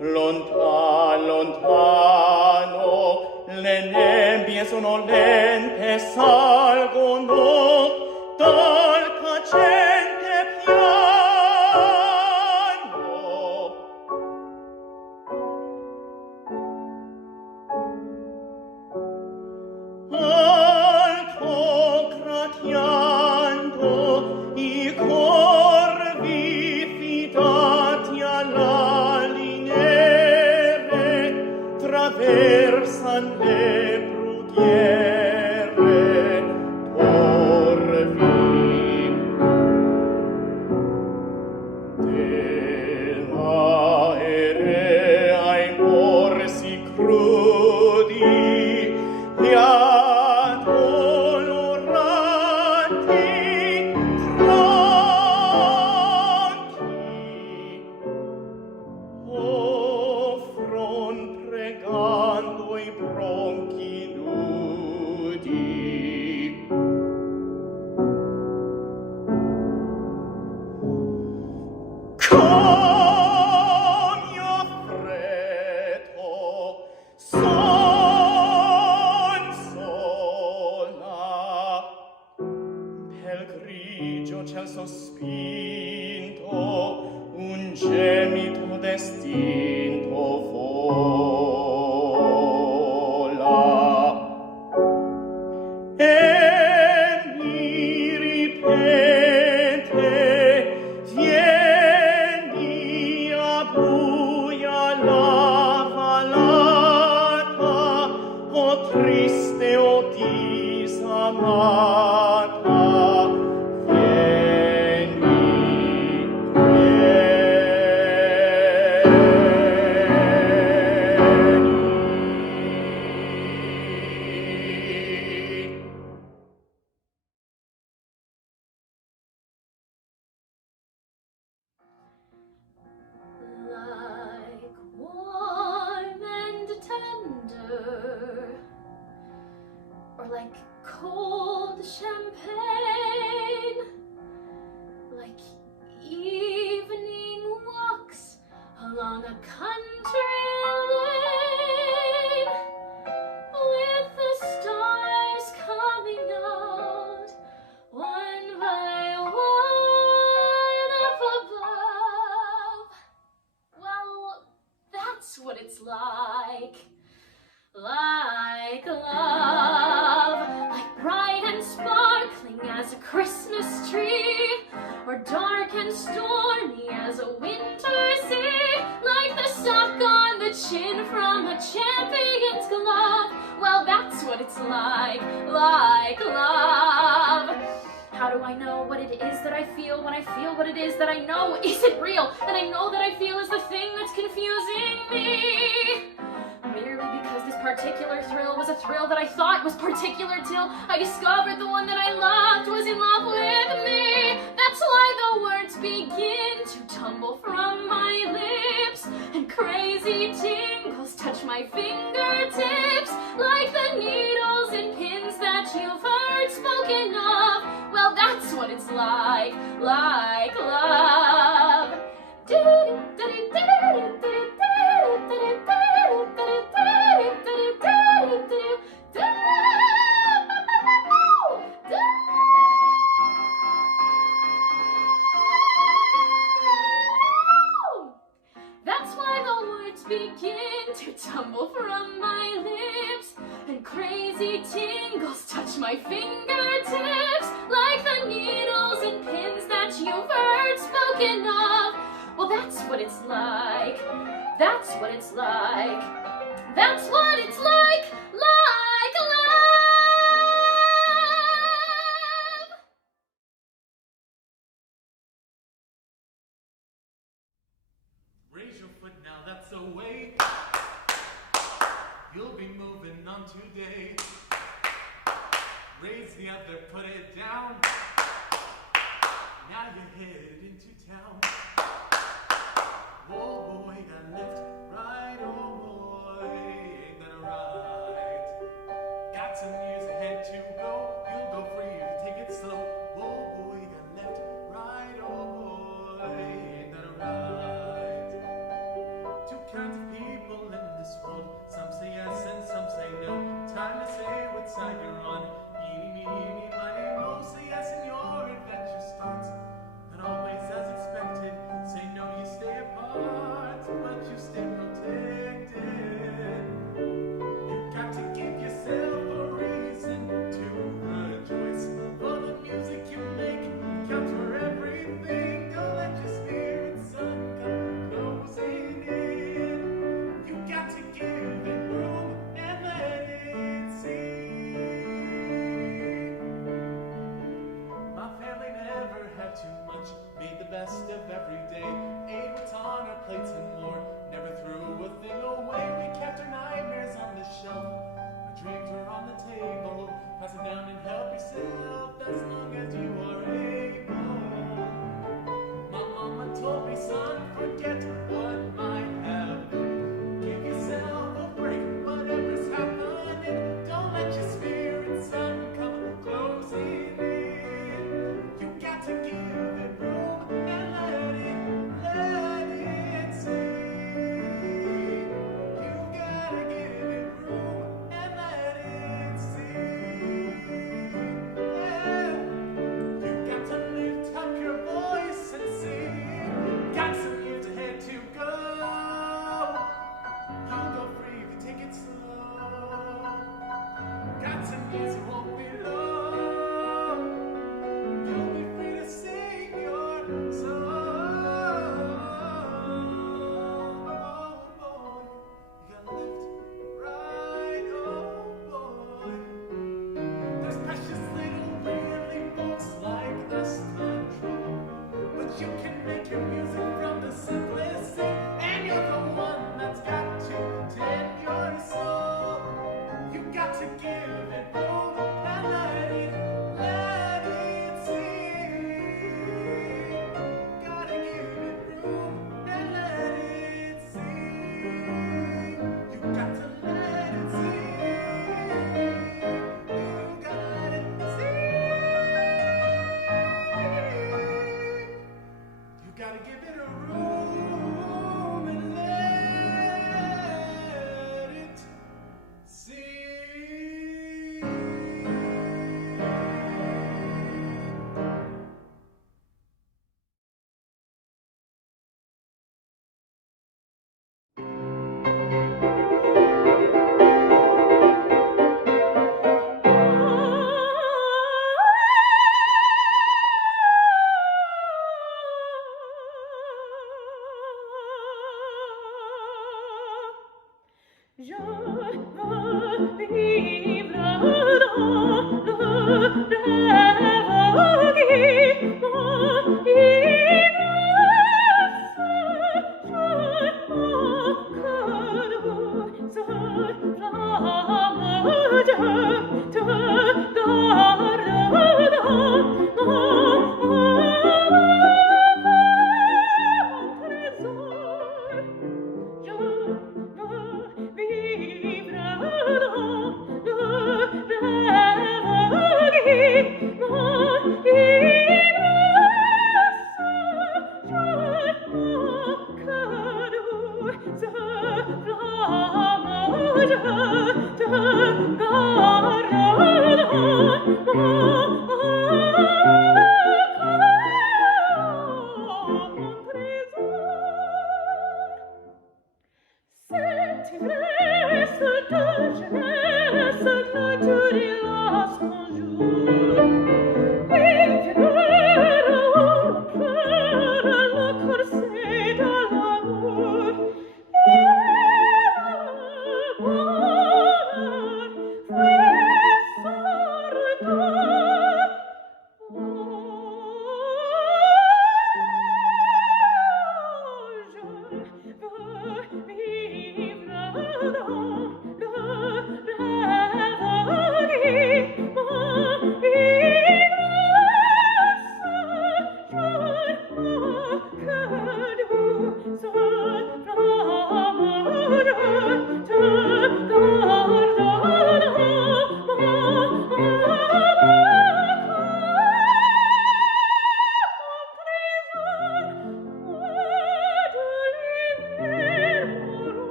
lontano, le nebbie sono lente, salgono dal cacente piano. Alto gratiando i corvi fidati alla linere, traversan le prudiere torvi. Dell'aere ai morsi crudi e addolorati tronchi offron pregando i bronchi nudi. Comio freddo son sola, pel grigio ciel sospinto un gemito destinto vola. E mi ripete, vieni a buia la vallata, o triste o disamata, vieni, vieni. Like warm and tender, or like cold champagne, like evening walks along a country lane, with the stars coming out one by one up above. Well, that's what it's like love, like bright and sparkling as a Christmas tree, or dark and stormy as a winter sea, like the sock on the chin from a champion's glove. Well, that's what it's like love. How do I know what it is that I feel when I feel what it is that I know isn't real, and I know that I feel is the thing that's confusing me? Merely because this particular thrill was a thrill that I thought was particular till I discovered the one that I loved was in love with me. That's why the words begin to tumble from my lips, and crazy tingles touch my fingertips, like the needles and pins that you've heard spoken of. Well, that's what it's like love. That's why the words begin to tumble from my lips, and crazy tingles touch my fingertips, like the needles and pins that you've heard spoken of. Well, that's what it's like. That's what it's like. That's what it's like love. Raise your foot now, that's the way. You'll be moving on today. Raise the other, put it down. Now you're headed into town. Whoa, boy, got left, right, oh boy, ain't that right? Got some years ahead to go, you'll go free if you take it slow. Whoa, boy, got left, right, oh boy, ain't that right? Two kinds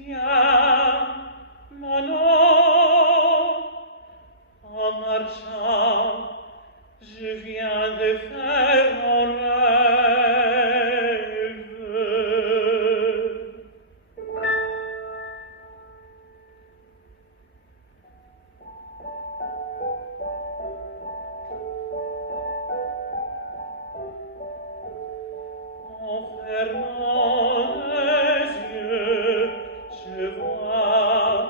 Tiens, mon nom, en marchant, je viens de faire un rêve. En fermant les yeux, je vois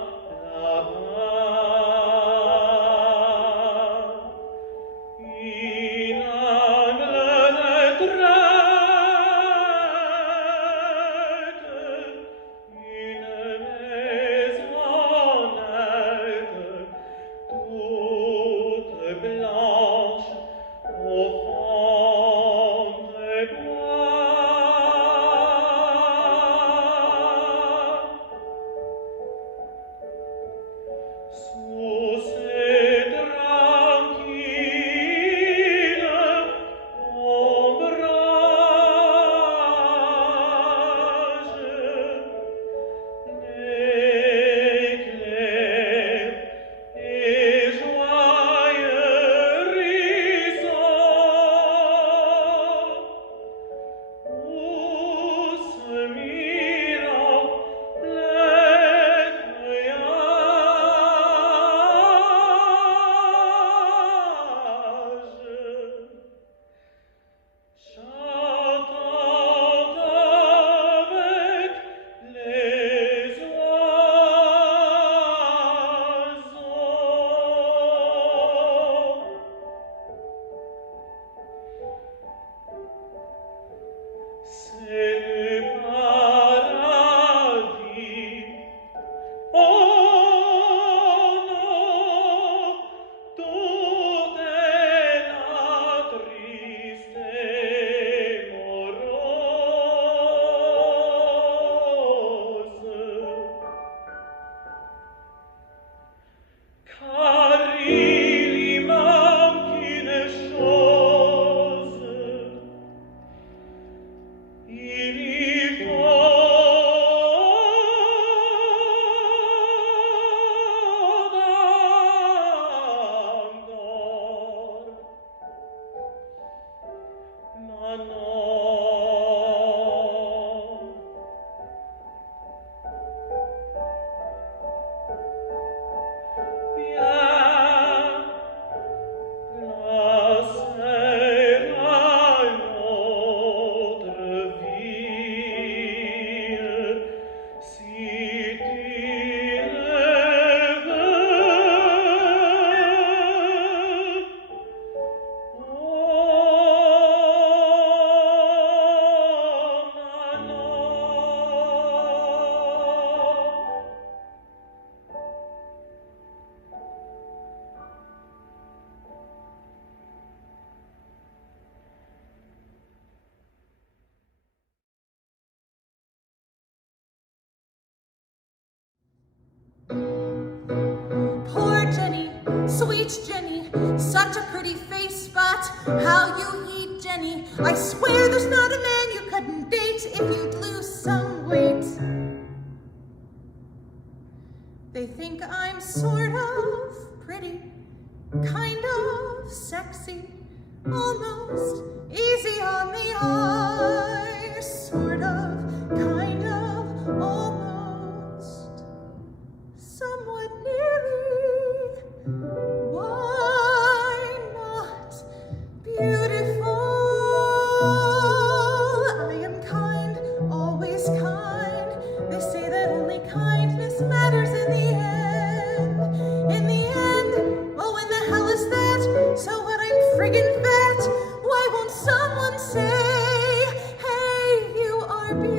là-bas une humble retraite, une maisonnette toute blanche au fond des bois. Sous ces tranquilles ombrages, d'éclairs et joyeux ruisseaux, où se mirent les feuillages. Chantant avec les oiseaux. C'est le paradis. Oh non, tout est là triste et morose, car il y manque une chose. Il y faut d'abord. Non, non. Viens, là sera notre ville, si tu le veux. Oh, Manon. Poor Jenny, sweet Jenny, such a pretty face, but how you eat, Jenny. I swear there's not a man you couldn't date if you'd lose some weight. They think I'm sort of pretty, kind of sexy, almost easy on the eye, sort of, kind of, almost, somewhat nearly. Why not beautiful? I am kind, always kind. They say that only kindness matters in the end. In the end, well, when the hell is that? So what, I'm friggin' fat. Why won't someone say, hey, you are beautiful?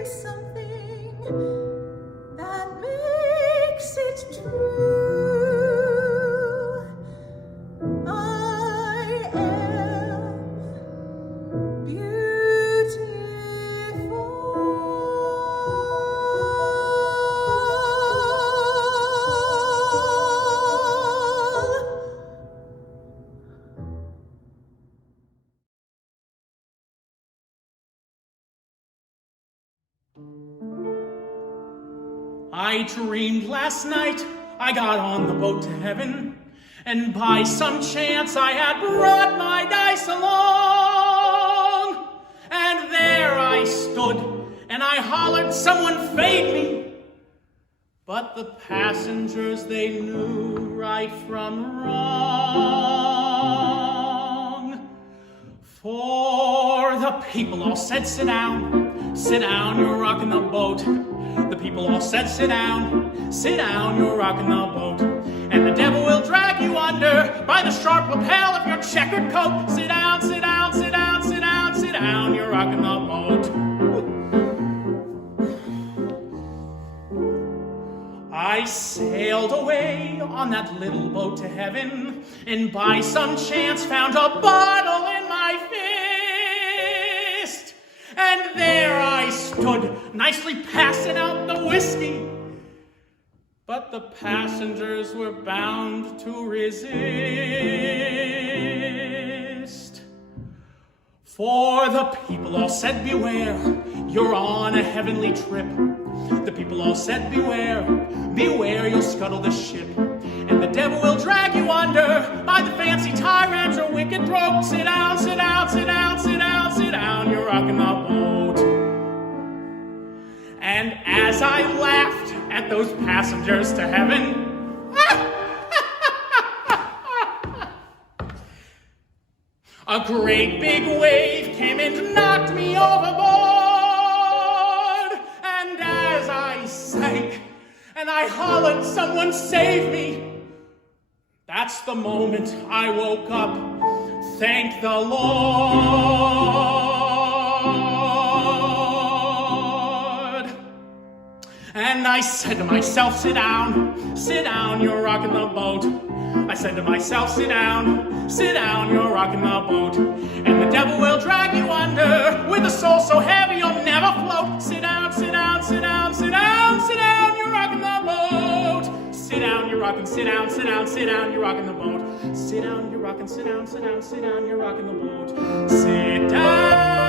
learn something that makes it true. I am I dreamed last night I got on the boat to heaven, and by some chance I had brought my dice along. And there I stood, and I hollered, someone fade me. But the passengers, they knew right from wrong. For the people all said, sit down, you're rocking the boat. The people all said, sit down, you're rocking the boat. And the devil will drag you under by the sharp lapel of your checkered coat. Sit down, you're rocking the boat. I sailed away on that little boat to heaven, and by some chance found a bottle in my fist. And there I stood, nicely passing out the whiskey. But the passengers were bound to resist. For the people all said, beware, you're on a heavenly trip. The people all said, beware, you'll scuttle the ship. And the devil will drag you under by the fancy tie rams or wicked rope. Sit down, you're rocking the boat. And as I laughed at those passengers to heaven, a great big wave came and knocked me overboard. And as I sank and I hollered, someone save me, that's the moment I woke up. Thank the Lord. And I said to myself, sit down, you're rocking the boat. I said to myself, sit down, you're rocking the boat. And the devil will drag you under with a soul so heavy you'll never float. Sit down, you're rocking the boat. Sit down, you're rocking, you're rocking the boat. Sit down, you're rocking, you're rocking the boat. Sit down.